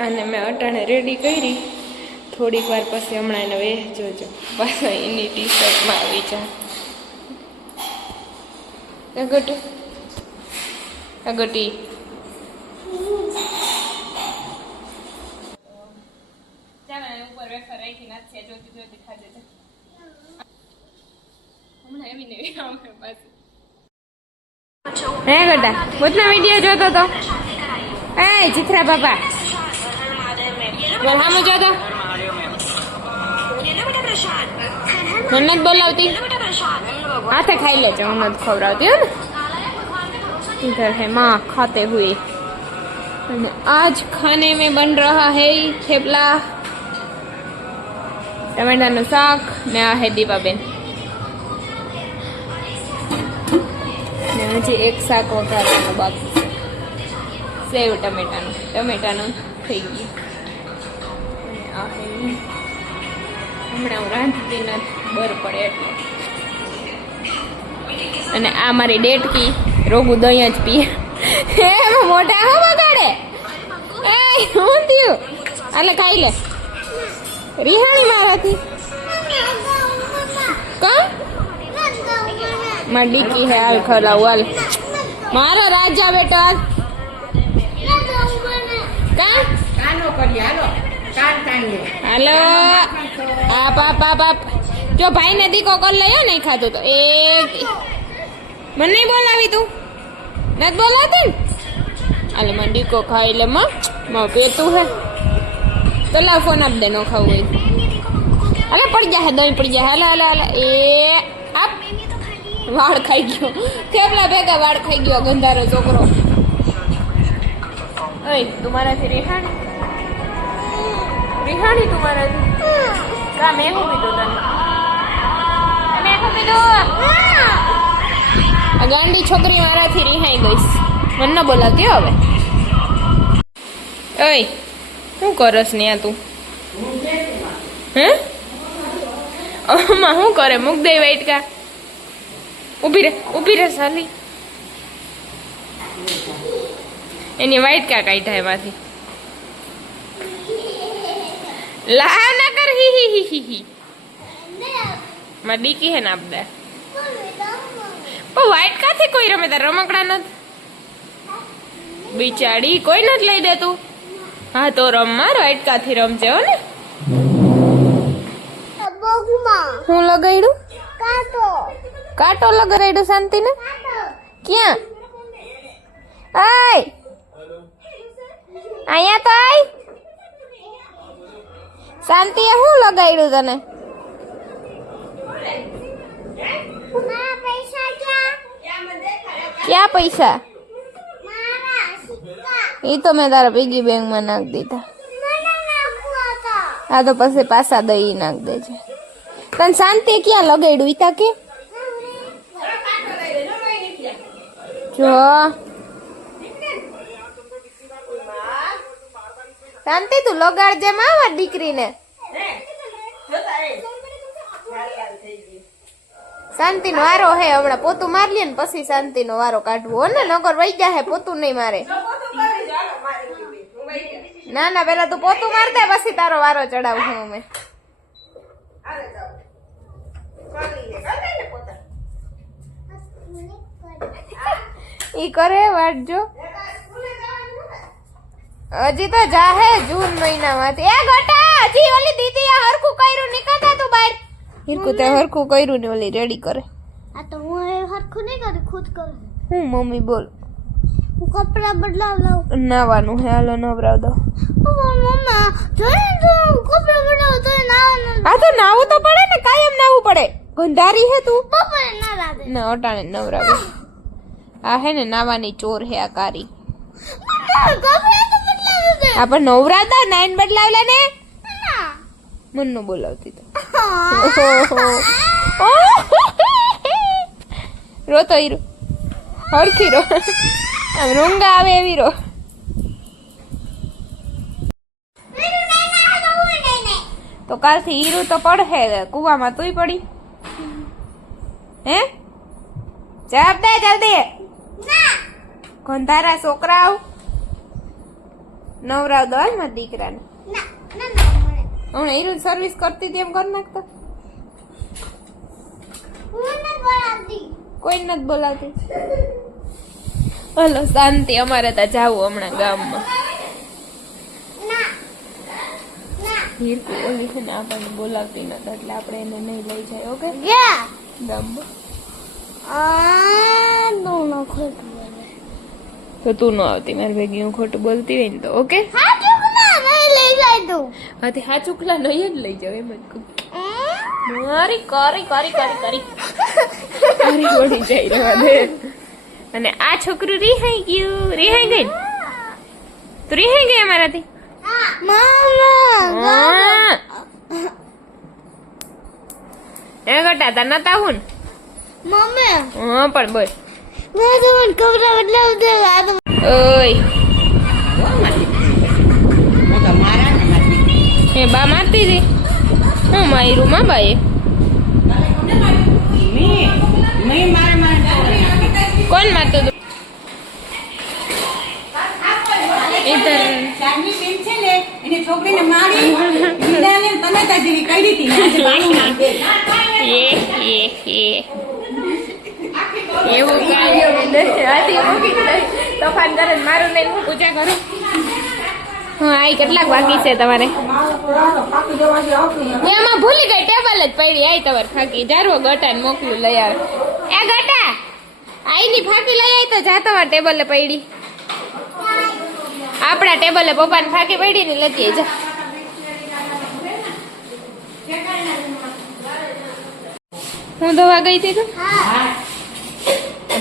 અને મેં અટાણે રેડી કરી થોડીક વાર પછી હમણાં એને વેહ જોજો પાછા એની ટી શર્ટમાં આવી જા ગટી ઉપર વેફર રાખી નાખશે જોતી જોતી ખાજે છે હમણાં એવી ને આવે પાછી હે ગટા બોતના વિડીયો જોતો તો એ ચિત્રા બાપા બોલ હામે જોતો મને નથી બોલાવતી हाथे खाई ले जाओ मैं खवराती हूँ ना इधर है माँ खाते हुए आज खाने में बन रहा है थेपला टमाटर नु शाक ने आ है दीपाबेन ने मुझे एक शाक वघारवानुं बाकी सेव टमेटा नु થઈ ગયું આ હે હમણાં હું રાંધતી નથી બર પડે એટલે અને આ મારી ડેટકી રોગું દહીં જ પીએ હે મોટા હો બગાડે એ હું થયું આલે ખાઈ લે રિહાણી મારાથી કા મારી ડીકી હે હાલ ખલાવ હાલ મારો રાજા બેટો હાલ કા કાનો કરી હાલો કાન કાંગે હાલો આપ જો ભાઈ ને દીકો કર લયો નહીં ખાતું તો એક મને નહીં બોલાવી તું નથી બોલાવતી ને હાલે મને દીકો ખાઈ લે માં પેતું હે તો લાવ ફોન આપ દે નો ખાવું હોય હાલે પડી જા દહીં પડી જાય હાલે હાલે એ આપ વાળ ખાઈ ગયો થેપલા ભેગા વાળ ખાઈ ગયો ગંધારો છોકરો ઓય તું મારાથી રિહાણી તું મારાથી કા મેં હું પીધું તને ગાંડી છોકરી મારાથી રિહાઈ ગઈશ મને ન બોલાવતી હવે ઓય શું કરસ ને તું હે અમા શું કરે મૂક દે વાઈટકા ઊભી રે સાલી એની વાઈટકા કાઢ્યા એમાંથી લાવ ના કર હી માં ડીકી હે ને આપદે પણ વાઈટ કાથી કોઈ રમે તાર રમકડા નથી બિચાડી કોઈ નથી લઈ દેતું હા તો રમ માર વાઈટ કાથી રમજે હો ને હું લગાડ્યું કાંટો લગાડ્યું શાંતિ ને ક્યાં આય અહીંયા તો આય શાંતિએ શું લગાડ્યું તને ક્યાં પૈસા એ તો મેં તારા પીગી બેંક માં નાખી દીધા હા તો પછી પાછા દઈ નાખ દેજે તને શાંતિ ક્યાં લગાડ્યું ઈતા કે જો શાંતિ તું લગાડજે મારા દીકરીને શાંતિ નો વારો હે હમણાં પોતું માર લે ને પછી શાંતિ નો વારો કાઢવો ને નગર વઈ જાય પોતું નહીં મારે ના પેલા તું પોતું માર દે પછી તારો વારો ચડાવું હું અમે ઈ કરે વાટજો હજી તો જાહે જૂન મહિનામાંથી એ ગટા હજી ઓલી દીદી હરખું કર્યું નીકળતા તું બહાર હિરકુ તે હરખું કર્યું ને ઓલી રેડી કરે આ તો હું હરખું નહીં કરું ખુદ કરું હું મમ્મી બોલ હું કપડા બદલાવ લઉં નાવાનું હે હાલો નવરાવ દો મમ્મા જોઈ તો કપડા બદલાવ તો નાવાનું આ તો નાવું તો પડે ને કાયમ નાવું પડે ગંધારી હે તું બપોરે ના રાતે ના અટાણે નવરાવી આ હે ને નાવાની ચોર હે આ કારી કપડા તો બદલાવ દે આ પણ નવરાતા નાઈન બદલાવ લે ને ના મન નો બોલાવતી તો રો તો હીરો હરખી રો આમ રૂંગા આવે એવી રો તો કાલથી હીરું તો પડે કુવામાં તુંય પડી હે જવાબ દે જલ્દી ગંધારા છોકરાઓ નવરાવ દો હાલ મારા દીકરાને. ના ના ના મને હમણાં હીરું સર્વિસ કરતી હતી એમ કરી નાખતો. હું નથી બોલાવતી. કોઈ નથી બોલાવતી. હલો શાંતિ, અમારે ત્યાં જાવું હમણાં ગામમાં. ના ના હીરકુ ઓલી છે ને આપણને બોલાવતી નથી એટલે આપણે એને નહીં લઈ જાય. ઓકે ગયા ગામમાં આ નો ખોટું બોલે. તો તું ન આવતી મારી ભેગી, હું ખોટું બોલતી હોય ને તો. ઓકે હા ચૂકલા નહીં લઈ જાય તું. હાથી હા ચૂકલા નહીં જ લઈ જાવ એમ જ કહું. મારી કરી કરી કરી કરી મારી ગોળી જાય રહેવા દે. અને આ છોકરું રિહાઈ ગયું. રિહાઈ ગઈ ને? તું રિહાઈ ગઈ અમારાથી? મામા હા. એ ગટા તાર નતા આવું ને? મમ્મી હા પણ બોલ. મેં તમને કપડા બદલાવ દે આ તો ઓય એ બા મારતી હતી. હું માર્યું માં બાએ? કોણ મારતું હતું? ઇધર છોકરીને મારી તમે જેવી કરી હતી એવું કાંઈ મૂકી તોફાન કરે મારું લઈને હું પૂજા કરું. હા આ કેટલાક બાકી છે તમારે? એમાં ભૂલી ગઈ ટેબલ જ પડી. આઈ તમારે ફાકી જારવો ગટા ને મોકલું લઈ આવે. એ ગટા આઈ ની ફાકી લઈ આવી તો જા તમારે ટેબલે પડી. આપણા ટેબલે પપ્પાને ફાકી પડી ને લતી જા. હું દવા ગઈ હતી તો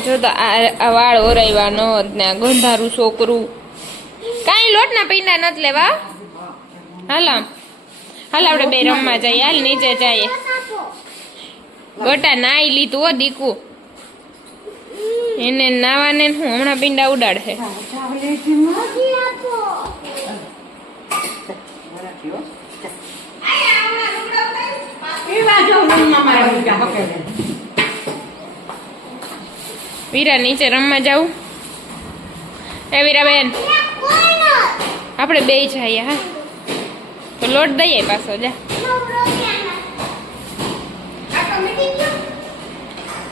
જો તો આ વાળ ઓરાયવા નો ને આ ગંધારું છોકરું કાંઈ લોટના પીંડા નથી લેવા. હાલ હાલ આપણે બે રમવા જઈએ. હાલ નીચે જઈએ. ગટા નાઈ લીધું હો દીકુ. એને નાવાને હું હમણાં પીંડા ઉડાડશે. વીરા નીચે રમવા જાવું? એ વીરાબેન આપણે બે જઈએ. હા તો લોટ દઈએ પાછો જા.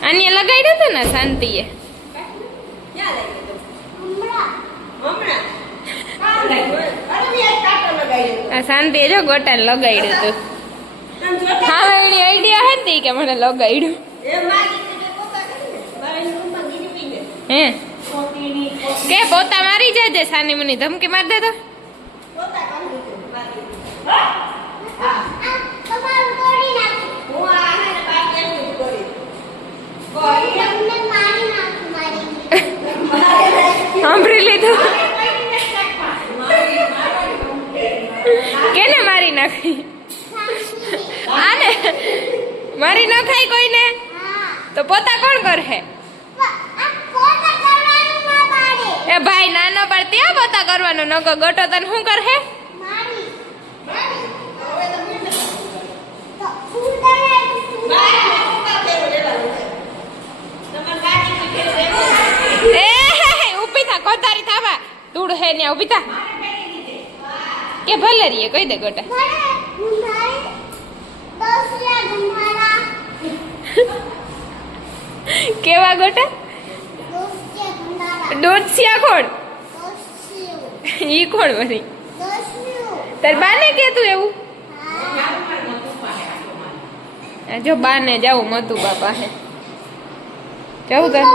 આને લગાડ્યો હતો ને શાંતિએ. આ શાંતિએ જો ગોટાને લગાડ્યું હતું. હા એની આઈડિયા હતી કે મને લગાડ્યું. હે કે પોતા મારી જાજે. સાની મને ધમકી માર દે તો. સાંભળી લીધું? કેને મારી નાખી? આને મારી નખાય કોઈને તો પોતા કોણ કરે? એ ભાઈ નાનો પડતી હો પોતા કરવાનું. નકો ગટો તને શું કરે? ઉભી થા કોતારી થાવા ધૂળ હે ને ઉભી થા. કે ભલે રીએ કહી દે ગોટા. કેવા ગોટા? દોઢસિયા કોણ? ઈ કોણ બની? તાર બાને કે તું એવું? જો બાને જાવું મતુ બાપા હે જવું તાર.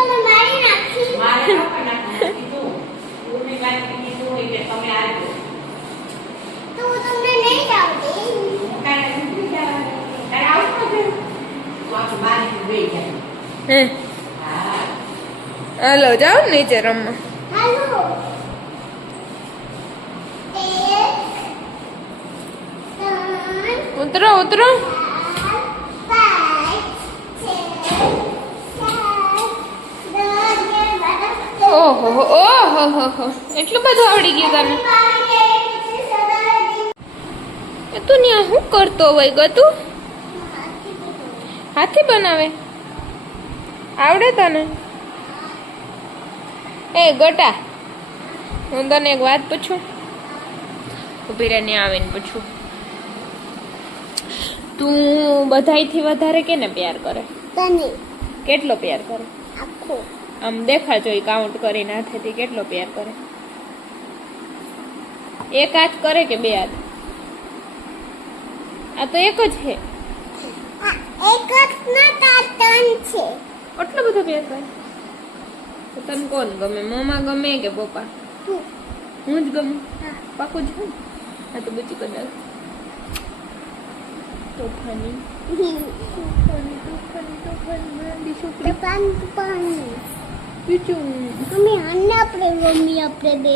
હલો જાઓ નીચે રમવા. ઉતરો ઉતરો. ઓહો ઓહો એટલું બધું આવડી ગયું તને? તું ત્યાં શું કરતો હોય ગતું? હાથી બનાવે આવડે તને? એ ગટા હું તને એક વાત પૂછું. ઉભી રહીને આવીને પૂછું. તું બધાયથી વધારે કેને પ્યાર કરે? તને કેટલો પ્યાર કરે? આખો આમ દેખાજો કાઉન્ટ કરીને હાથેથી કેટલો પ્યાર કરે? એક હાથ કરે કે બે હાથ? આ તો એક જ છે. એક જ ના તાર ત્રણ છે. આટલો બધો પ્યાર કરે? તો તને કોણ ગમે? મમ્મા ગમે કે પપ્પા? તું. હું જ ગમે. હા. પાકું જ હું. આ તો બચી કદાચ તોફાની માંડી છોકરી પાણી બીજું મમ્મી આને આપણે બે